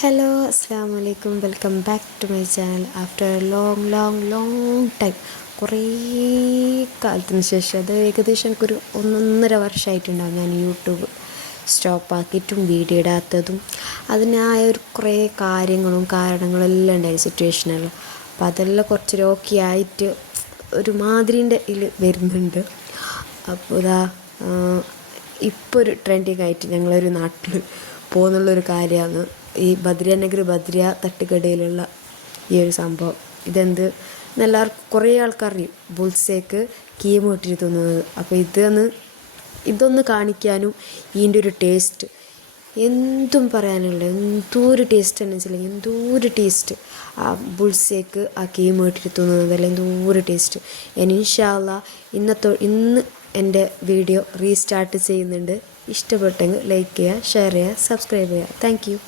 Hello അസ്സാം വലൈക്കും welcome back to my channel after long time. കുറേ കാലത്തിന് ശേഷം, അത് ഏകദേശം എനിക്കൊരു 1.5 വർഷമായിട്ടുണ്ടാകും ഞാൻ യൂട്യൂബ് സ്റ്റോപ്പാക്കിയിട്ടും വീഡിയോ ഇടാത്തതും. അതിനായ ഒരു കുറേ കാര്യങ്ങളും കാരണങ്ങളെല്ലാം ഉണ്ടായി, സിറ്റുവേഷനെല്ലാം. അപ്പം അതെല്ലാം കുറച്ച് ഓക്കെ ആയിട്ട് ഒരു മാതിരിൻ്റെ ഇതിൽ വരുന്നുണ്ട്. അപ്പോൾ ഇതാ ഇപ്പോൾ ഒരു ട്രെൻഡിങ് ആയിട്ട് ഞങ്ങളൊരു നാട്ടിൽ പോകുന്നുള്ളൊരു കാര്യമാണ് ഈ ബദ്രിയ ബദ്രിയ തട്ടുകടയിലുള്ള ഈ ഒരു സംഭവം. ഇതെന്ത് എന്നെല്ലാവർക്കും കുറേ ആൾക്കറിയും, ബുൾസേക്ക് കീമ് ഇട്ടിട്ട് തിന്നുന്നത്. അപ്പോൾ ഇതൊന്ന് കാണിക്കാനും ഇതിൻ്റെ ഒരു ടേസ്റ്റ് എന്തും പറയാനുള്ള എന്തോരു ടേസ്റ്റ് എന്ന് വെച്ചില്ലെങ്കിൽ എന്തോരു ടേസ്റ്റ് ആ ബുൾസേക്ക് ആ കീമ് ഇട്ടിട്ട് തിന്നുന്നതല്ല, എന്തോരു ടേസ്റ്റ്. ഞാൻ ഇൻഷാ അല്ലാഹ് ഇന്ന് എൻ്റെ വീഡിയോ റീസ്റ്റാർട്ട് ചെയ്യുന്നുണ്ട്. ഇഷ്ടപ്പെട്ടെങ്കിൽ ലൈക്ക് ചെയ്യുക, ഷെയർ ചെയ്യുക, സബ്സ്ക്രൈബ് ചെയ്യുക. Thank you.